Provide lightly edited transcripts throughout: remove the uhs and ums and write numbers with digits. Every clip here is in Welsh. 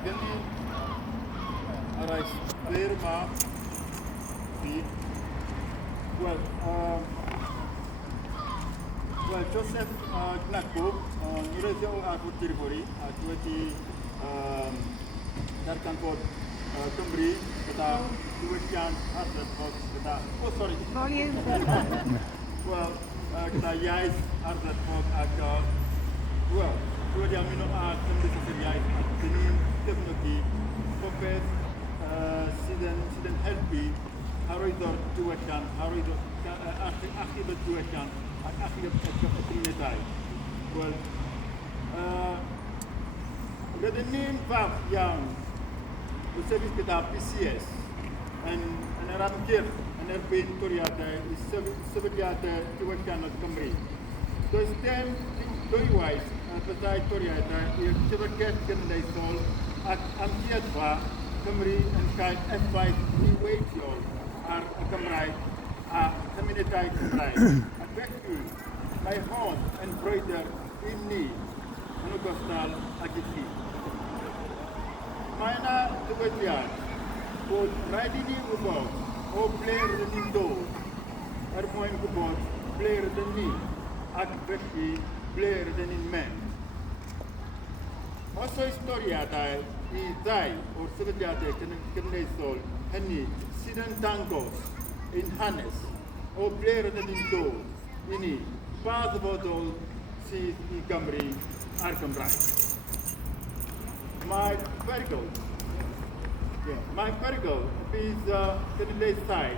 Gymru araith byr yma fi. Wel, Joseff Gnagbo, newyddiol a Gwrdyrbwri, a dwi wedi darganfod Gymru gyda diwylliant ardderchog gyda... Oh, sorry. Volume. Wel, gyda iaith ardderchog ac... Wel, dwi wedi ymuno â Cymdeithas yr iaith a dyn ni'n defnyddio popeth sydd yn helpu arwyddo'r diwylliant, achub y diwylliant ac achub y communitites. Wel, rydyn ni'n falch iawn o sefyll gyda BCS yn yr amgueddfa yn erbyn toriadau i sefydliadau diwylliannol Gymru. Does dim dwywaith byddai toriadau i'r Lyfrgell Genedlaethol ac Amgueddfa Cymru yn cael effaith niweidiol ar y Gymraeg a chymunedau Gymraeg. Ac felly, mae hon yn brwydr i ni yn ogystal ag i chi. Mae yna dywediad bod rhaid i ni wybod o ble rydyn ni'n dod mwyn gwybod ble rydyn ni ac felly ble rydyn ni'n mynd. Os oes toriadau i ddau o'r sefydliadau genedlaethol hynny sydd yn dangos ein hanes o ble rydyn ni'n dod i ni, ba ddyfodol sydd i Gymru a'r Gymraeg. Mae perygl bydd genedlaethau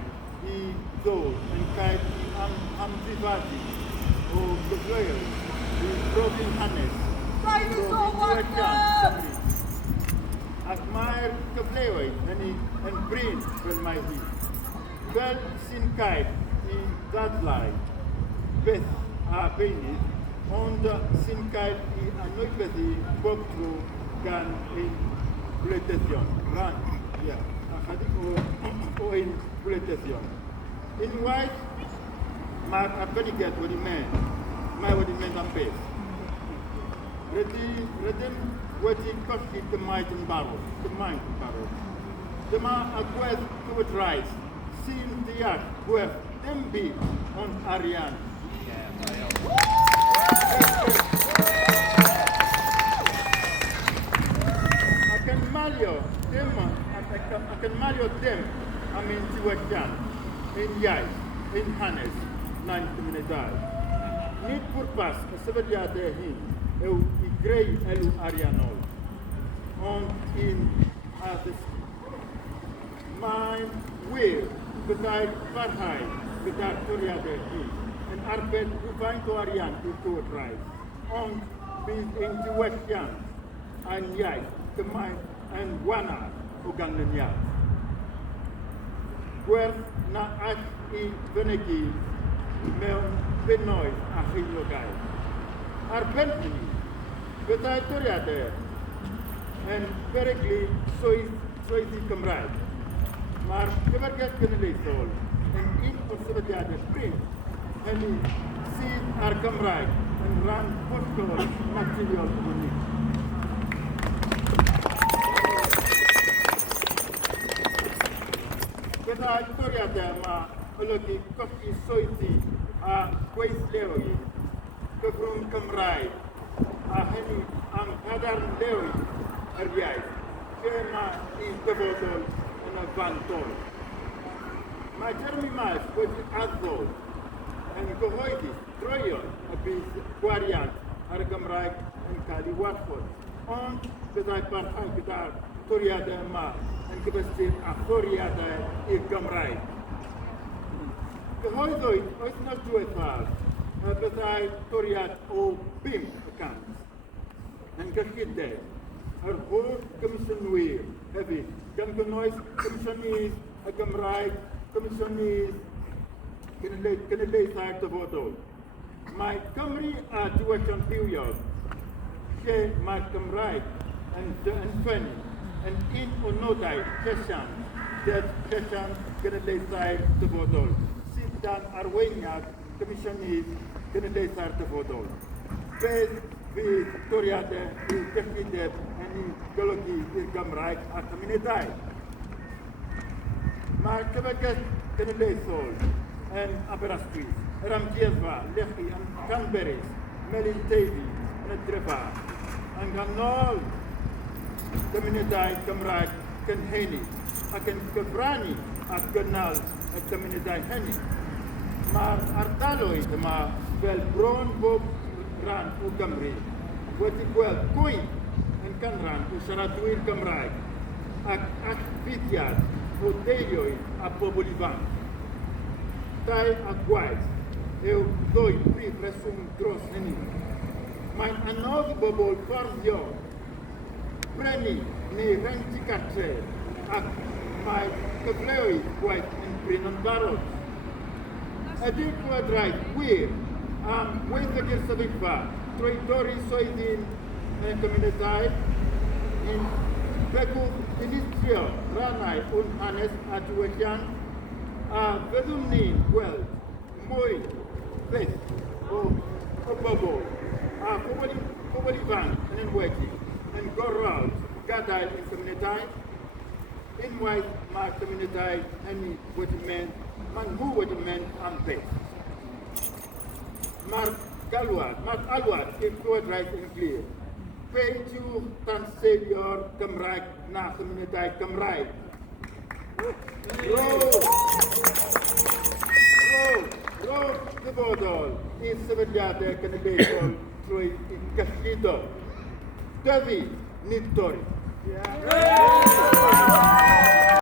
i ddod yn cael amddifadu o gyfleoedd i brofi'n hanes ac mae'r gyfleoedd hynny yn brin fel mae hi. Fel sy'n cael i ddadlau beth a beunydd, ond sy'n cael i anwybeddu bob tro gan ein gwleidyddion. O ein gwleidyddion. Unwaith mae'r arbenigedd wedi mynd, mae wedi mynd am beth. Rydym wedi colli gymaint yn barod. Dyma agwedd cywydraeth sy'n deall gwerth dim byd ond arian. Ac yn malio dim am ein diwylliant, ein iaith, ein hanes, na'n chymunedau. Nid pwrpas y sefydliadau hyn yw i greu elw ariannol, ond un addysgu. Mae'n wir byddai'r parhau gyda'r toriadau hyn yn arbed rhywfaint o arian i'r cywydraeth, ond bydd ein diwylliant a'n iaith gymaint yn wanar o ganlyniad. Gwerth na all i fynegu mewn bunnoedd a cheiniogau. Ar ben hynny, byddai toriadau yn beryglu swyddi Gymraeg. Mae'r Lyfrgell Genedlaethol yn un o'r sefydliadau prin hynny sydd ar Gymraeg yn rhan hollol naturiol o ni. Byddai toriadau yma olygu colli swyddi a gweithleoedd gyfrwng Gymraeg a hynny am gadarnleoedd yr iaith, lle mae un dyfodol yn y fandol. Mae Mae wedi adrodd yn gyhoeddi droion y bydd gwariant ar y Gymraeg yn cael ei warchod, ond byddai barhau gyda'r toriadau yma yn gyfystyr â toriadau i'r Gymraeg. Gyhoeddwyd wythnos diwethaf y byddai toriad o 5% yn gyllideb yr holl gymisiynwyr hefyd, gan gynnwys Comisiynydd y Gymraeg, Comisiynydd Genedlaethau'r Dyfodol. Mae Cymru a diwylliant bywiol, lle mae'r Gymraeg yn ffynnu yn un o nodau llesiant Genedlaethau'r Dyfodol, sydd dan arweiniad Comisiynydd Genedlaethau'r Dyfodol. Beth fydd toriadau i'w gyllideb yn ni'n golygu i'r Gymraeg a chymunedau. Mae'r Llyfrgell Genedlaethol yn Aberystwyth, yr Amgueddfa, Lechi yn Llanberis, Melin Teifi yn y Drefa, yn ganol gymunedau Gymraeg cynhenid ac yn gyfrannu at gynnal y gymunedau hynny. Mae'r ardaloedd yma fel bron bob rhan o Gymru wedi gweld gwynt yn ganran o siaradwyr Gymraeg ac acfyddiad o deuluoedd a bobl ifanc. Dau a gwaith yw ddwy prif reswm dros hynny. Mae'n anodd i bobl fforddio, brenu neu renti gartre ac mae cyfleoedd gwaith yn bryn yn barod. Ydy'r llywodraeth wir am weithredu'r sefyllfa drwy dorri swyddi'n gymunedau yn begwth dinistrio rannau o'n hanes a diwylliant a fyddwn ni'n gweld mwy beth o bobl a bobl ifanc yn enwedig yn gorfod gadael ein cymunedau. Unwaith mae'r cymunedau hynny wedi mynd, mae nhw wedi mynd am beth. Mae'r alwad i'r llywodraeth yn glir. Peidiwch danseilio'r Gymraeg na chymunedau Gymraeg. Rho'r dyfodol i'r sefydliadau genedlaethol drwy gyllido. Dyfu, nid dorri.